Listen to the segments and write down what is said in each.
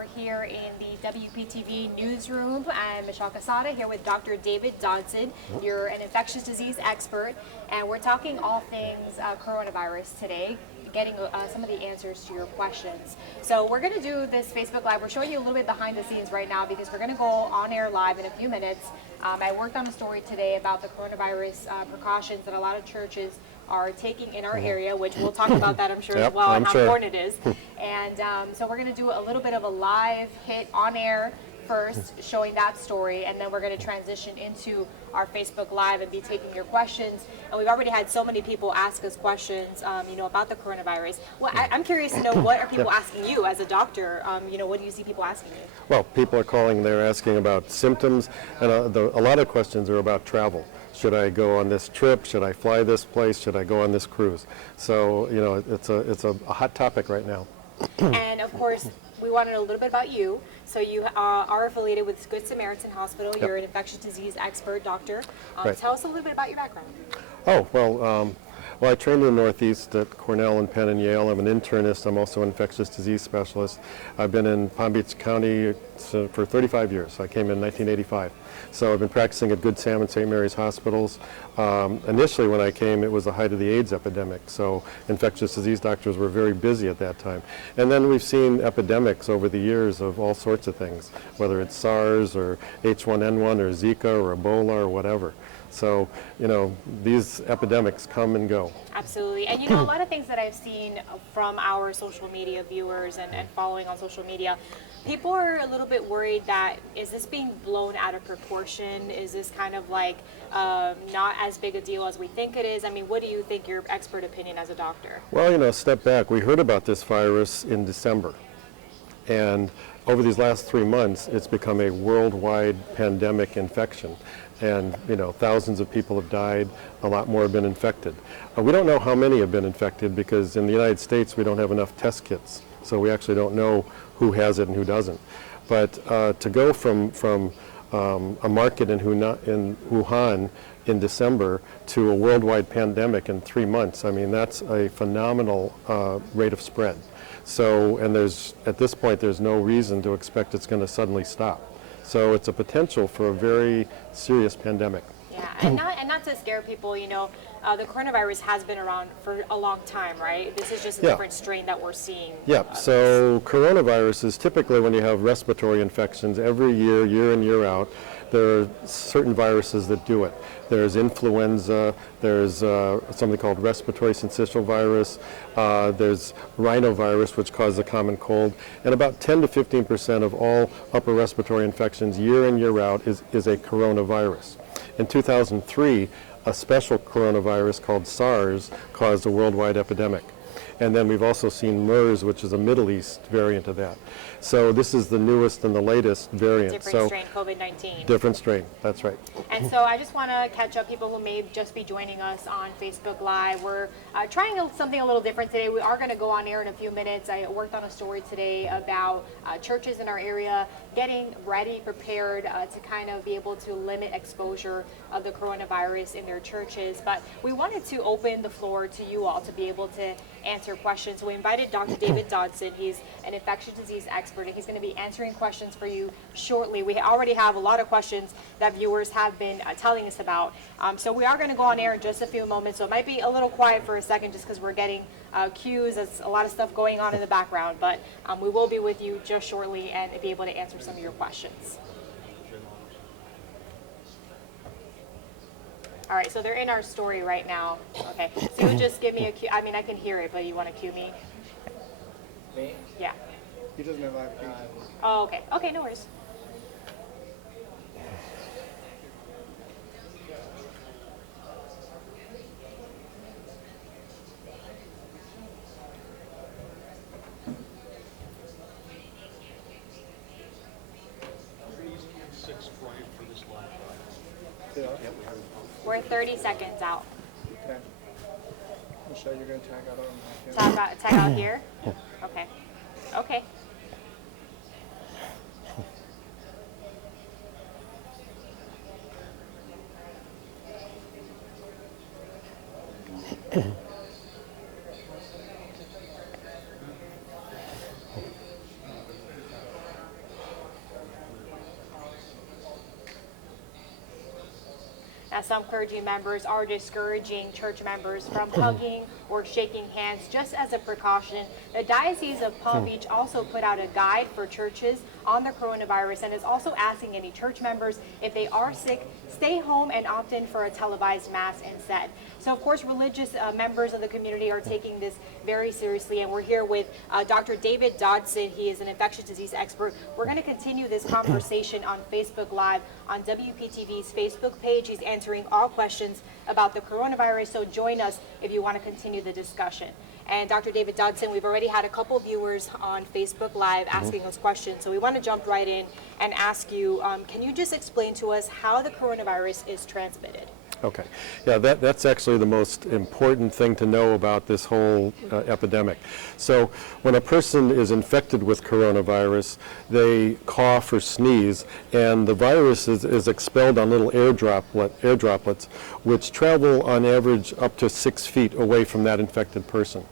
We're here in the WPTV newsroom. I'm Michelle Casada here with Dr. David Dodson. You're an infectious disease expert, and we're talking all things coronavirus today, getting some of the answers to your questions. So we're going to do this Facebook Live. We're showing you a little bit behind the scenes right now because we're going to go on air live in a few minutes. I worked on a story today about the coronavirus precautions that a lot of churches are taking in our area, which we'll talk about that, I'm sure, as well, and how important it is. And so we're going to do a little bit of a live hit on air first, showing that story, and then we're going to transition into our Facebook Live and be taking your questions. And we've already had so many people ask us questions, about the coronavirus. Well, I'm curious to know, what are people asking you as a doctor? What do you see people asking you? Well, people are calling, they're asking about symptoms, and a lot of questions are about travel. Should I go on this trip? Should I fly this place? Should I go on this cruise? So, it's a hot topic right now. And of course, we want to know a little bit about you. So you are affiliated with Good Samaritan Hospital. You're an infectious disease expert, doctor. Right. Tell us a little bit about your background. Oh, well, I trained in the Northeast at Cornell and Penn and Yale. I'm an internist. I'm also an infectious disease specialist. I've been in Palm Beach County for 35 years. I came in 1985. So I've been practicing at Good Sam and St. Mary's hospitals. Initially when I came, it was the height of the AIDS epidemic. So infectious disease doctors were very busy at that time. And then we've seen epidemics over the years of all sorts of things, whether it's SARS or H1N1 or Zika or Ebola or whatever. So, these epidemics come and go. Absolutely. And, a lot of things that I've seen from our social media viewers and following on social media, people are a little bit worried that, is this being blown out of proportion? Is this kind of like not as big a deal as we think it is? I mean, what do you think, your expert opinion as a doctor? Well, step back. We heard about this virus in December. And over these last 3 months, it's become a worldwide pandemic infection. And, thousands of people have died, a lot more have been infected. We don't know how many have been infected because in the United States we don't have enough test kits. So we actually don't know who has it and who doesn't. But to go from a market in Wuhan in December to a worldwide pandemic in 3 months, I mean, that's a phenomenal rate of spread. So, and at this point, there's no reason to expect it's going to suddenly stop. So it's a potential for a very serious pandemic. Yeah, and not to scare people, the coronavirus has been around for a long time, right? This is just a different strain that we're seeing. Yeah, so coronavirus is typically when you have respiratory infections every year, year in, year out. There are certain viruses that do it. There's influenza, there's something called respiratory syncytial virus, there's rhinovirus, which causes a common cold, and about 10 to 15% of all upper respiratory infections year in, year out is a coronavirus. In 2003, a special coronavirus called SARS caused a worldwide epidemic. And then we've also seen MERS, which is a Middle East variant of that. So this is the newest and the latest variant. Different strain, COVID-19. Different strain, that's right. And so I just want to catch up people who may just be joining us on Facebook Live. We're trying something a little different today. We are going to go on air in a few minutes. I worked on a story today about churches in our area getting ready, prepared to kind of be able to limit exposure of the coronavirus in their churches. But we wanted to open the floor to you all to be able to answer questions. So we invited Dr. David Dodson. He's an infectious disease expert, and he's going to be answering questions for you shortly. We already have a lot of questions that viewers have been telling us about. So we are going to go on air in just a few moments. So it might be a little quiet for a second just because we're getting cues. There's a lot of stuff going on in the background, but we will be with you just shortly and be able to answer some of your questions. All right, so they're in our story right now. Okay, so you just give me a cue. I mean, I can hear it, but you want to cue me? Me? Yeah. He doesn't have IP. Oh, okay. Okay, no worries. We're 30 seconds out. Okay. Michelle, you're going to tag out on my Tag out here? Okay. Okay. as some clergy members are discouraging church members from hugging or shaking hands just as a precaution. The Diocese of Palm Beach also put out a guide for churches on the coronavirus and is also asking any church members, if they are sick, stay home and opt in for a televised mass instead. So of course, religious members of the community are taking this very seriously, and we're here with Dr. David Dodson. He is an infectious disease expert. We're going to continue this conversation on Facebook Live on WPTV's Facebook page. He's answering all questions about the coronavirus, so join us if you want to continue the discussion. And Dr. David Dodson, we've already had a couple viewers on Facebook Live asking us questions, so we want to jump right in and ask you, can you just explain to us how the coronavirus is transmitted? Okay. Yeah, that's actually the most important thing to know about this whole epidemic. So when a person is infected with coronavirus, they cough or sneeze, and the virus is expelled on little air droplets, which travel on average up to 6 feet away from that infected person.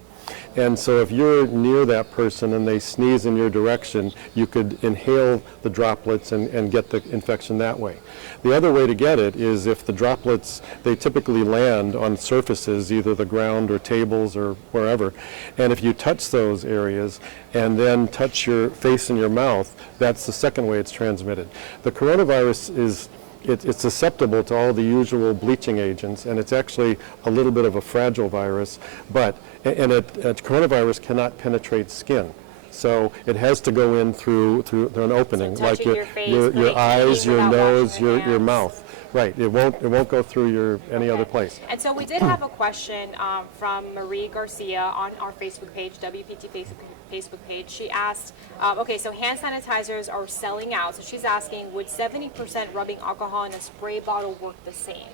And so if you're near that person and they sneeze in your direction, you could inhale the droplets and get the infection that way. The other way to get it is if the droplets, they typically land on surfaces, either the ground or tables or wherever, and if you touch those areas and then touch your face and your mouth, that's the second way it's transmitted. The coronavirus is it's susceptible to all the usual bleaching agents, and it's actually a little bit of a fragile virus, but coronavirus cannot penetrate skin. So it has to go in through an opening, so like your face, your eyes, your nose, your mouth. Right. It won't go through any other place. And so we did have a question from Marie Garcia on our Facebook page, WPT Facebook page. She asked, okay, so hand sanitizers are selling out. So she's asking, would 70% rubbing alcohol in a spray bottle work the same?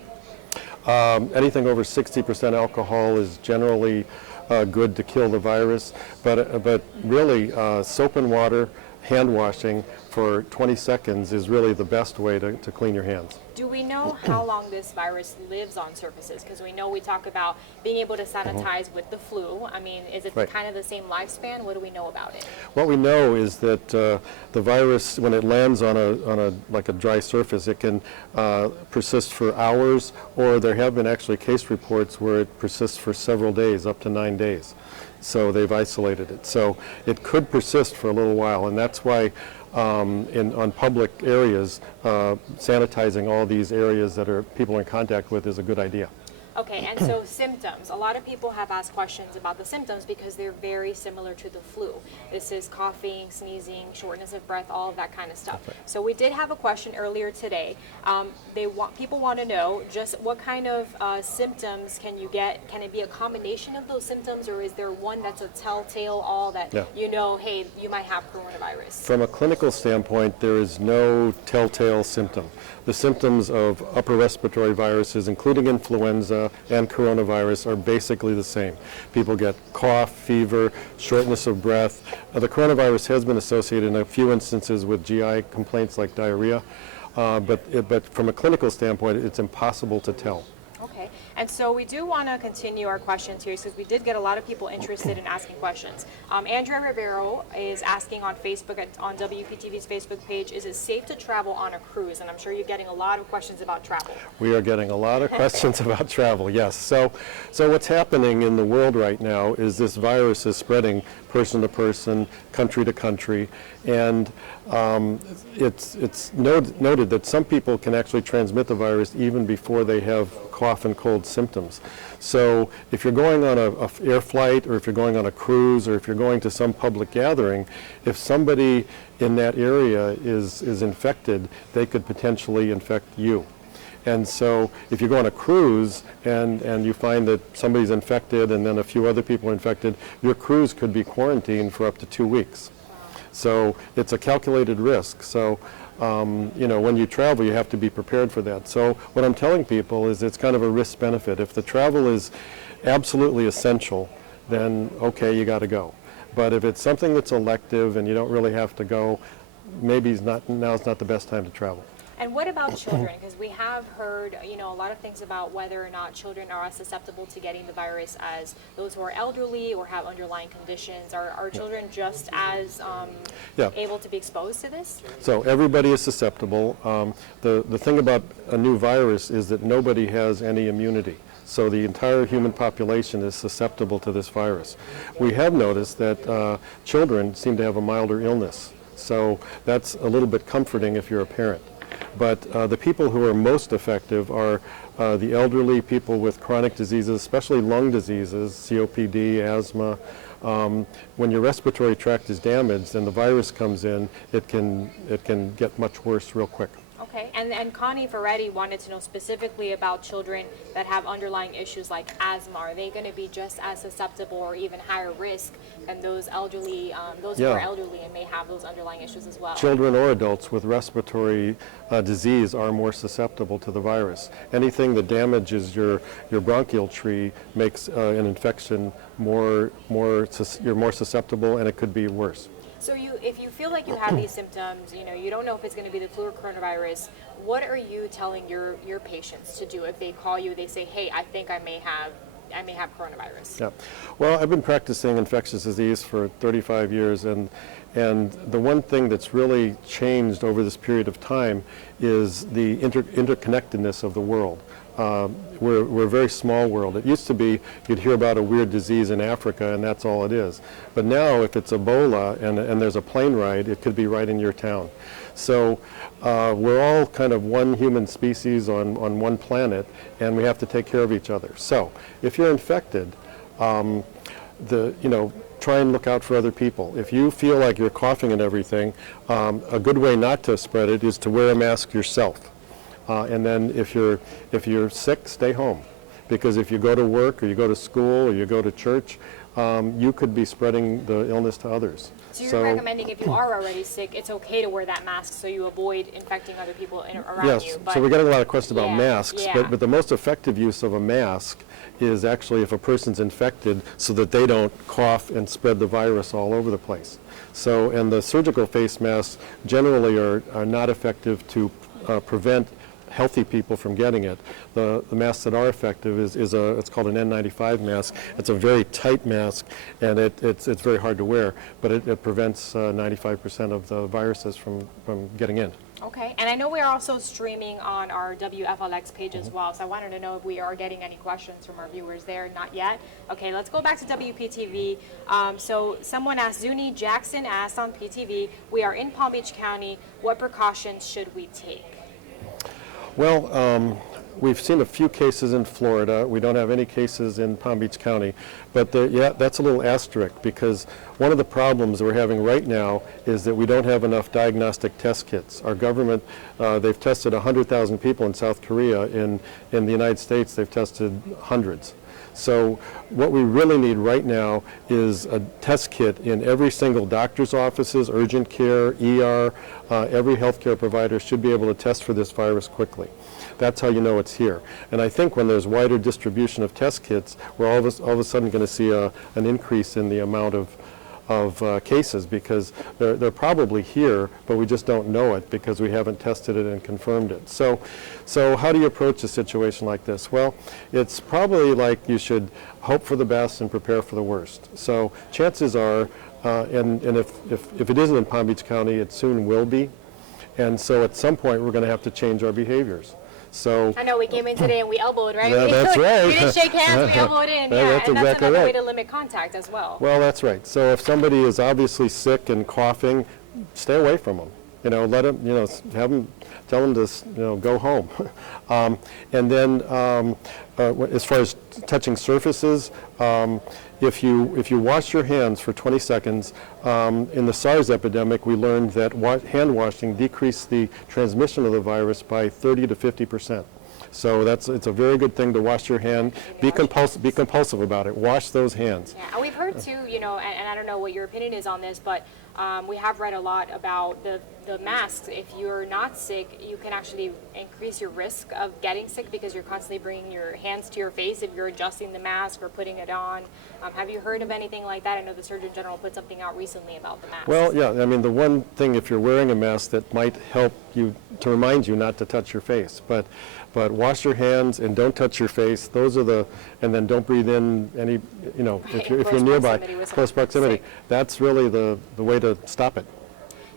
Anything over 60% alcohol is generally good to kill the virus, but really soap and water, hand washing for 20 seconds is really the best way to clean your hands. Do we know how long this virus lives on surfaces? Because we know we talk about being able to sanitize with the flu. I mean, is it kind of the same lifespan? What do we know about it? What we know is that the virus, when it lands on a dry surface, it can persist for hours, or there have been actually case reports where it persists for several days, up to 9 days. So they've isolated it. So it could persist for a little while, and that's why on public areas, sanitizing all these areas that people are in contact with is a good idea. Okay, and so symptoms. A lot of people have asked questions about the symptoms because they're very similar to the flu. This is coughing, sneezing, shortness of breath, all of that kind of stuff. Okay. So we did have a question earlier today. People want to know just what kind of symptoms can you get? Can it be a combination of those symptoms, or is there one that's a telltale all that you know, hey, you might have coronavirus? From a clinical standpoint, there is no telltale symptom. The symptoms of upper respiratory viruses, including influenza and coronavirus, are basically the same. People get cough, fever, shortness of breath. The coronavirus has been associated in a few instances with GI complaints like diarrhea, but from a clinical standpoint, it's impossible to tell. Okay, and so we do want to continue our questions here because we did get a lot of people interested in asking questions. Andrea Rivero is asking on Facebook, on WPTV's Facebook page, is it safe to travel on a cruise? And I'm sure you're getting a lot of questions about travel. We are getting a lot of questions about travel, yes. So what's happening in the world right now is this virus is spreading person to person, country to country, and it's noted that some people can actually transmit the virus even before they have cough and cold symptoms. So if you're going on an air flight, or if you're going on a cruise, or if you're going to some public gathering, if somebody in that area is infected, they could potentially infect you. And so if you go on a cruise and you find that somebody's infected and then a few other people are infected, your cruise could be quarantined for up to 2 weeks. So it's a calculated risk. So when you travel, you have to be prepared for that. So what I'm telling people is it's kind of a risk-benefit. If the travel is absolutely essential, then okay, you got to go. But if it's something that's elective and you don't really have to go, maybe now's not the best time to travel. And what about children? Because we have heard, a lot of things about whether or not children are as susceptible to getting the virus as those who are elderly or have underlying conditions. Are children just as Yeah. able to be exposed to this? So everybody is susceptible. The thing about a new virus is that nobody has any immunity. So the entire human population is susceptible to this virus. We have noticed that children seem to have a milder illness. So that's a little bit comforting if you're a parent. But the people who are most effective are the elderly, people with chronic diseases, especially lung diseases, COPD, asthma. When your respiratory tract is damaged and the virus comes in, it can get much worse real quick. Okay, and Connie Ferretti wanted to know specifically about children that have underlying issues like asthma. Are they going to be just as susceptible or even higher risk than those elderly, who are elderly and may have those underlying issues as well? Children or adults with respiratory disease are more susceptible to the virus. Anything that damages your bronchial tree makes an infection you're more susceptible, and it could be worse. So if you feel like you have these symptoms, you don't know if it's going to be the flu or coronavirus, what are you telling your patients to do if they call you, they say, hey, I think I may have coronavirus? Yeah. Well, I've been practicing infectious disease for 35 years, and the one thing that's really changed over this period of time is the interconnectedness of the world. We're a very small world. It used to be you'd hear about a weird disease in Africa and that's all it is. But now if it's Ebola and there's a plane ride, it could be right in your town. So we're all kind of one human species on one planet, and we have to take care of each other. So if you're infected, try and look out for other people. If you feel like you're coughing and everything, a good way not to spread it is to wear a mask yourself. And then if you're sick, stay home. Because if you go to work or you go to school or you go to church, you could be spreading the illness to others. So you're recommending if you are already sick, it's okay to wear that mask so you avoid infecting other people around you. Yes, so we're getting a lot of questions about masks, yeah. but the most effective use of a mask is actually if a person's infected so that they don't cough and spread the virus all over the place. So, and the surgical face masks generally are not effective to prevent healthy people from getting it. The masks that are effective it's called an N95 mask. It's a very tight mask, and it's very hard to wear, but it prevents 95% of the viruses from getting in. Okay, and I know we're also streaming on our WFLX page as well, so I wanted to know if we are getting any questions from our viewers there. Not yet. Okay, let's go back to WPTV. So someone asked, Zuni Jackson asked on PTV, we are in Palm Beach County, what precautions should we take? Well, we've seen a few cases in Florida. We don't have any cases in Palm Beach County. But that's a little asterisk, because one of the problems we're having right now is that we don't have enough diagnostic test kits. Our government, they've tested 100,000 people in South Korea. In the United States, they've tested hundreds. So what we really need right now is a test kit in every single doctor's offices, urgent care, ER. Every healthcare provider should be able to test for this virus quickly. That's how you know it's here. And I think when there's wider distribution of test kits, we're all of a sudden going to see an increase in the amount of cases, because they're probably here, but we just don't know it because we haven't tested it and confirmed it. So how do you approach a situation like this? Well, it's probably like you should hope for the best and prepare for the worst. So chances are, and if it isn't in Palm Beach County, it soon will be. And so at some point we're going to have to change our behaviors. So I know we came in today and we elbowed, right? That's right. We didn't shake hands, we elbowed in. Yeah, That's and that's exactly another right. way to limit contact as well. Well, that's right. So if somebody is obviously sick and coughing, stay away from them. Let them, tell them to, go home. And then as far as touching surfaces, if you wash your hands for 20 seconds, in the SARS epidemic, we learned that hand washing decreased the transmission of the virus by 30 to 50%. So it's a very good thing to wash your hand. Be compulsive about it. Wash those hands. Yeah, and we've heard too, and I don't know what your opinion is on this, but we have read a lot about the masks, if you're not sick, you can actually increase your risk of getting sick because you're constantly bringing your hands to your face if you're adjusting the mask or putting it on. Have you heard of anything like that? I know the Surgeon General put something out recently about the mask. Well, yeah, I mean, the one thing, if you're wearing a mask, that might help you to remind you not to touch your face. But wash your hands and don't touch your face. Those are and then don't breathe in any, if you're nearby, close proximity. That's really the way to stop it.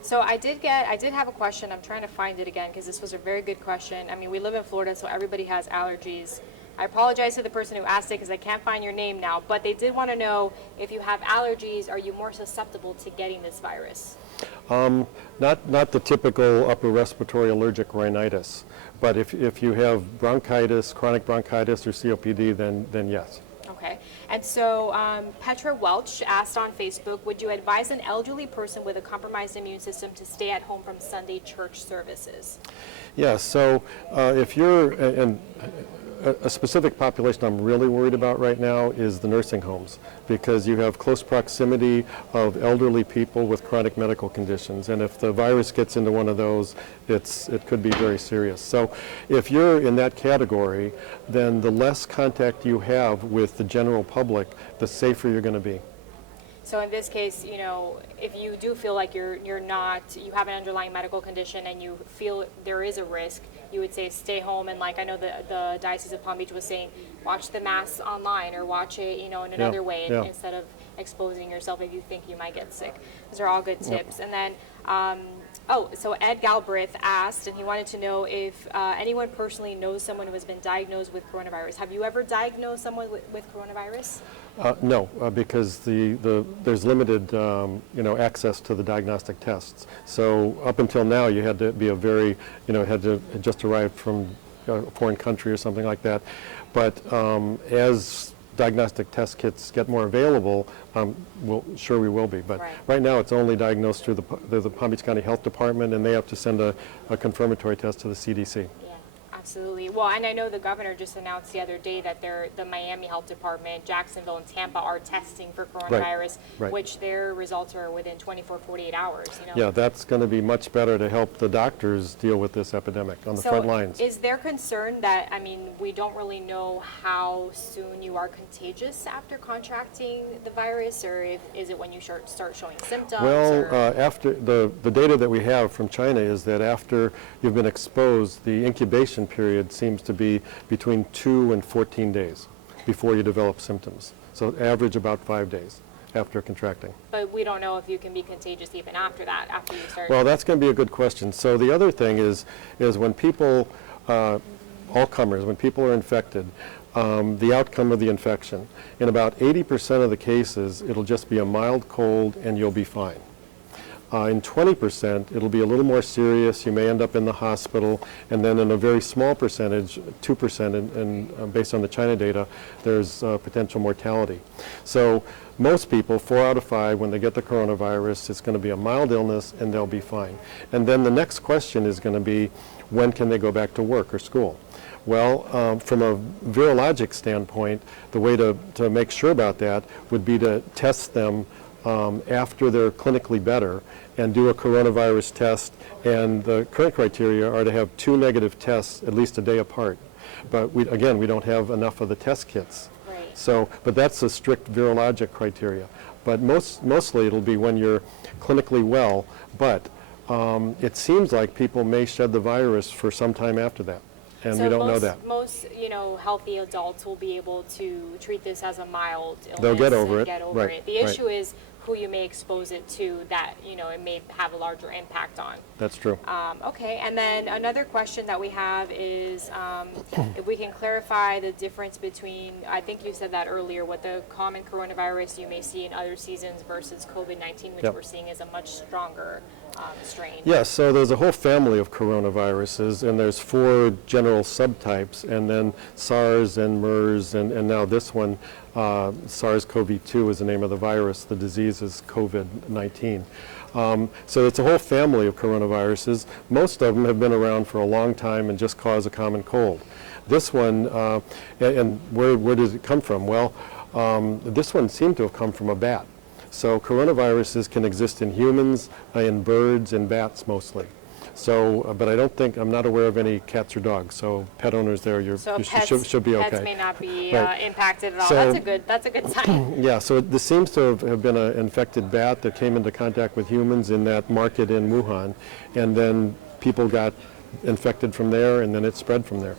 So I did have a question. I'm trying to find it again because this was a very good question. I mean, we live in Florida, so everybody has allergies. I apologize to the person who asked it because I can't find your name now, but they did want to know if you have allergies, are you more susceptible to getting this virus? Not the typical upper respiratory allergic rhinitis, but if you have bronchitis, chronic bronchitis or COPD, then yes. Okay. And so Petra Welch asked on Facebook, would you advise an elderly person with a compromised immune system to stay at home from Sunday church services? Yeah, so if you're, and a specific population I'm really worried about right now is the nursing homes, because you have close proximity of elderly people with chronic medical conditions, and if the virus gets into one of those, it could be very serious. So if you're in that category, then the less contact you have with the general public, the safer you're going to be. So in this case, if you do feel like you have an underlying medical condition and you feel there is a risk, you would say stay home. And like I know the Diocese of Palm Beach was saying, watch the Mass online or watch it, in another way instead of exposing yourself if you think you might get sick. Those are all good tips. And then, so Ed Galbraith asked, and he wanted to know if anyone personally knows someone who has been diagnosed with coronavirus. Have you ever diagnosed someone with coronavirus? No, because there's limited access to the diagnostic tests. So up until now, you had to be had to just arrived from a foreign country or something like that. But as diagnostic test kits get more available, we will be. But right now, it's only diagnosed through the Palm Beach County Health Department, and they have to send a confirmatory test to the CDC. Absolutely. Well, and I know the governor just announced the other day that the Miami Health Department, Jacksonville, and Tampa are testing for coronavirus, which their results are within 24, 48 hours. Yeah, that's going to be much better to help the doctors deal with this epidemic on the front lines. Is there concern that, we don't really know how soon you are contagious after contracting the virus, or is it when you start showing symptoms? Well, after the data that we have from China is that after you've been exposed, the incubation period seems to be between 2 and 14 days before you develop symptoms. So average about 5 days after contracting. But we don't know if you can be contagious even after that, after you start. Well, that's going to be a good question. So the other thing is when people, all comers, when people are infected, the outcome of the infection. In about 80% of the cases, it'll just be a mild cold and you'll be fine. In 20%, it'll be a little more serious. You may end up in the hospital, and then in a very small percentage, 2%, and based on the China data, there's potential mortality. So most people, 4 out of 5, when they get the coronavirus, it's going to be a mild illness, and they'll be fine. And then the next question is going to be, when can they go back to work or school? Well, from a virologic standpoint, the way to make sure about that would be to test them after they're clinically better and do a coronavirus test, and the current criteria are to have 2 negative tests at least a day apart. But we don't have enough of the test kits. Right. So, but that's a strict virologic criteria. But mostly it'll be when you're clinically well, but it seems like people may shed the virus for some time after that. And we don't know that. Most, healthy adults will be able to treat this as a mild illness. They'll get over it. Right. The issue is who you may expose it to that, it may have a larger impact on. That's true. Okay, and then another question that we have is if we can clarify the difference between, I think you said that earlier, what the common coronavirus you may see in other seasons versus COVID-19, which we're seeing is a much stronger strain. Yes, so there's a whole family of coronaviruses, and there's 4 general subtypes, and then SARS and MERS, and now this one, SARS-CoV-2 is the name of the virus. The disease is COVID-19. So it's a whole family of coronaviruses. Most of them have been around for a long time and just cause a common cold. This one, and where does it come from? Well, this one seemed to have come from a bat. So coronaviruses can exist in humans, in birds, and bats mostly. So, but I'm not aware of any cats or dogs. So pet owners there, you should be okay. Pets may not be Right. impacted at all. So- That's a good sign. Yeah, so this seems to have been an infected bat that came into contact with humans in that market in Wuhan, and then people got infected from there, and then it spread from there.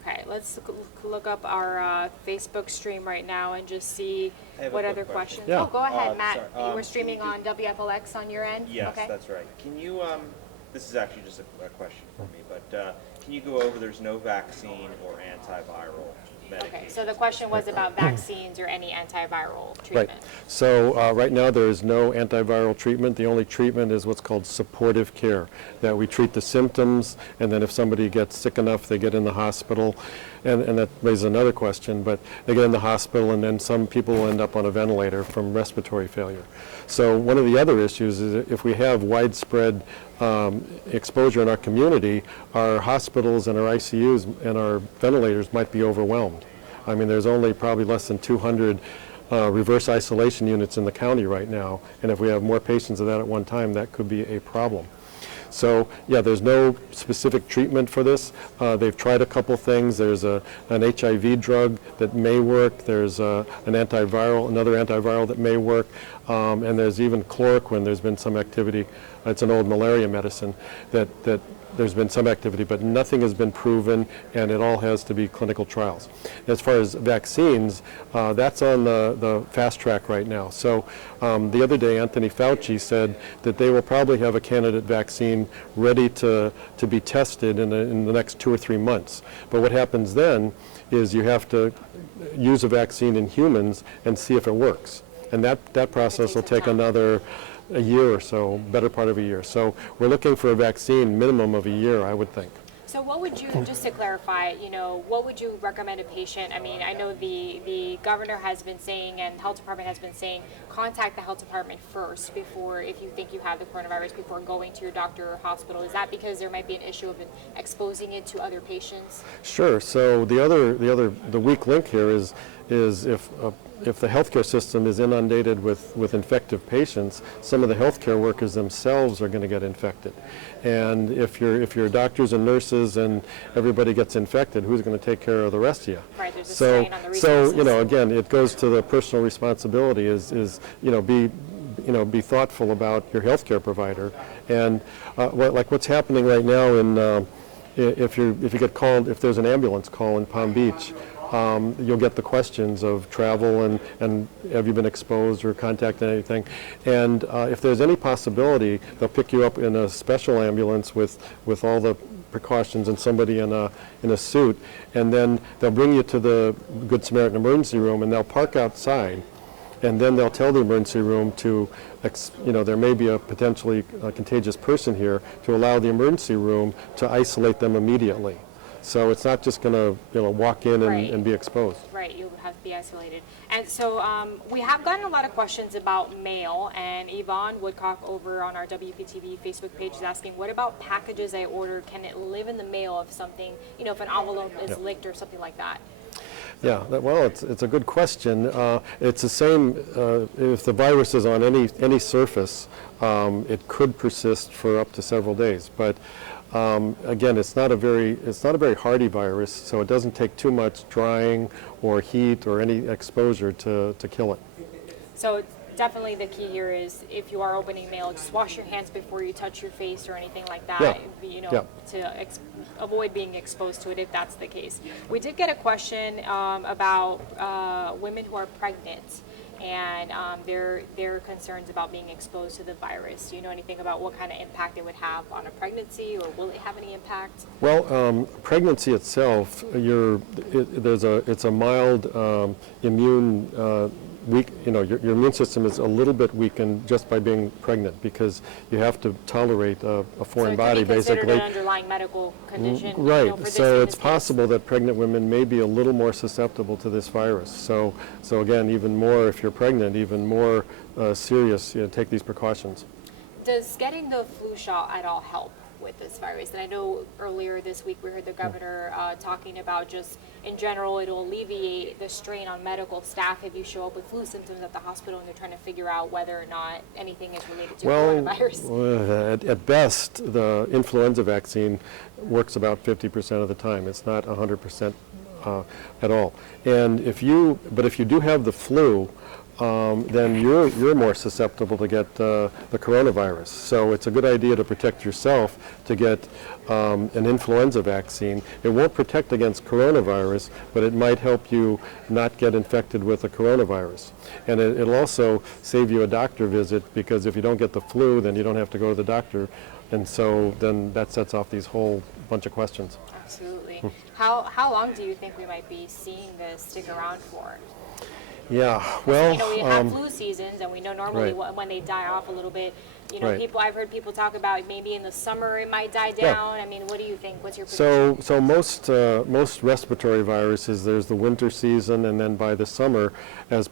Okay, let's look up our Facebook stream right now and just see I have a what quick other question. questions. Yeah. Oh, go ahead, Matt. sorry, We're streaming on WFLX on your end? Yes, Okay. that's right. Can you, this is actually just a question for me, but can you go over, there's no vaccine or antiviral medication? Okay, so the question was about vaccines or any antiviral Right. treatment. So right now there is no antiviral treatment. The only treatment is what's called supportive care, that we treat the symptoms, and then if somebody gets sick enough, they get in the hospital. And that raises another question, but they get in the hospital, and then some people will end up on a ventilator from respiratory failure. So one of the other issues is that if we have widespread exposure in our community, our hospitals and our ICUs and our ventilators might be overwhelmed. I mean, there's only probably less than 200 reverse isolation units in the county right now, and if we have more patients of that at one time, that could be a problem. So, yeah, there's no specific treatment for this. They've tried a couple things. There's an HIV drug that may work. There's another antiviral that may work. And there's even chloroquine. There's been some activity. It's an old malaria medicine that there's been some activity, but nothing has been proven, and it all has to be clinical trials. As far as vaccines, that's on the fast track right now. So the other day, Anthony Fauci said that they will probably have a candidate vaccine ready to be tested in the next 2 or 3 months. But what happens then is you have to use a vaccine in humans and see if it works. And that process will take a year or so, better part of a year. So we're looking for a vaccine minimum of a year, I would think. So what would you, just to clarify, what would you recommend a patient? I mean, I know the governor has been saying, and the health department has been saying, contact the health department first before, if you think you have the coronavirus, before going to your doctor or hospital. Is that because there might be an issue of exposing it to other patients? Sure. So the weak link here is if the healthcare system is inundated with infective patients, some of the healthcare workers themselves are going to get infected. And if your doctors and nurses and everybody gets infected, who's going to take care of the rest of you? Right, there's a strain on the resources. So again, it goes to the personal responsibility be thoughtful about your healthcare provider. And what's happening right now if you get called, if there's an ambulance call in Palm Beach, you'll get the questions of travel and have you been exposed or contacted anything. And if there's any possibility, they'll pick you up in a special ambulance with all the precautions and somebody in a suit, and then they'll bring you to the Good Samaritan emergency room, and they'll park outside, and then they'll tell the emergency room to, there may be a potentially contagious person here, to allow the emergency room to isolate them immediately. So it's not just going to walk in and be exposed. Right, you have to be isolated. And so we have gotten a lot of questions about mail, and Yvonne Woodcock over on our WPTV Facebook page is asking, what about packages I ordered? Can it live in the mail if something, if an envelope is licked or something like that? Yeah, well, it's a good question. It's the same if the virus is on any surface, it could persist for up to several days. But again, it's not a very hardy virus, so it doesn't take too much drying or heat or any exposure to kill it. So definitely the key here is if you are opening mail, just wash your hands before you touch your face or anything like that, to avoid being exposed to it if that's the case. We did get a question about women who are pregnant and their concerns about being exposed to the virus. Do you know anything about what kind of impact it would have on a pregnancy, or will it have any impact? Well, pregnancy itself, it's a mild immune your immune system is a little bit weakened just by being pregnant, because you have to tolerate a foreign body, basically. So it can be considered an underlying medical condition. Right. For this So it's possible that pregnant women may be a little more susceptible to this virus. So again, even more if you're pregnant, even more serious. Take these precautions. Does getting the flu shot at all help? with this virus. And I know earlier this week we heard the governor talking about just in general it'll alleviate the strain on medical staff if you show up with flu symptoms at the hospital and they're trying to figure out whether or not anything is related to coronavirus. At best, the influenza vaccine works about 50% of the time. It's not 100% at all. And if you do have the flu, then you're more susceptible to get the coronavirus. So it's a good idea to protect yourself to get an influenza vaccine. It won't protect against coronavirus, but it might help you not get infected with the coronavirus. And it'll also save you a doctor visit, because if you don't get the flu, then you don't have to go to the doctor. And so then that sets off these whole bunch of questions. Absolutely. How long do you think we might be seeing this stick around for? Yeah, well, You know, we have flu seasons, and we know normally right. when they die off a little bit. You know, Right. I've heard people talk about maybe in the summer it might die Yeah. down. I mean, what do you think? What's your prediction? So most respiratory viruses, there's the winter season, and then by the summer, as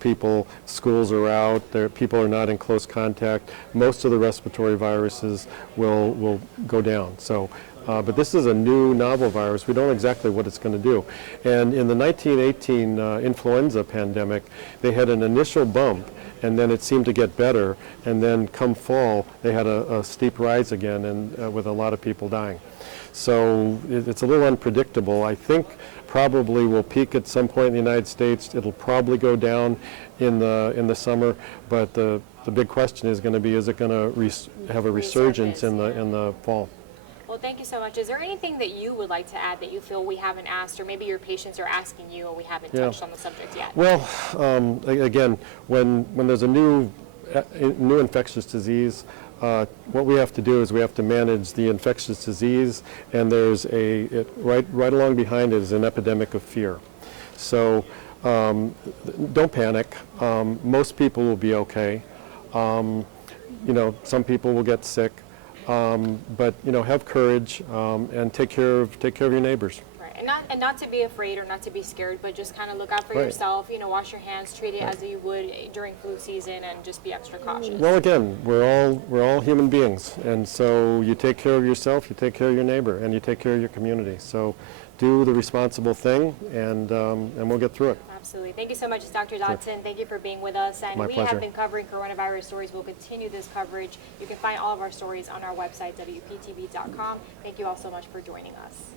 schools are out, people are not in close contact, most of the respiratory viruses will go down. So, but this is a new novel virus. We don't know exactly what it's going to do. And in the 1918 influenza pandemic, they had an initial bump, and then it seemed to get better, and then come fall, they had a steep rise again, and with a lot of people dying. So it's a little unpredictable. I think probably will peak at some point in the United States. It'll probably go down in the summer, but the big question is going to be, is it going to have a resurgence in the fall? Well, thank you so much. Is there anything that you would like to add that you feel we haven't asked, or maybe your patients are asking you and we haven't touched on the subject yet? Well, again, when there's a new infectious disease, what we have to do is we have to manage the infectious disease, and there's right along behind it is an epidemic of fear. So don't panic. Most people will be okay. You know, some people will get sick. But you know, have courage and take care of your neighbors. Right, and not to be afraid or not to be scared, but just kind of look out for Right. yourself. You know, wash your hands, treat it as you would during flu season, and just be extra cautious. Well, again, we're all human beings, and so you take care of yourself, you take care of your neighbor, and you take care of your community. So do the responsible thing, and we'll get through it. Absolutely. Thank you so much, Dr. Dodson. Thank you for being with us. And My we pleasure. have been covering coronavirus stories. We'll continue this coverage. You can find all of our stories on our website, WPTV.com. Thank you all so much for joining us.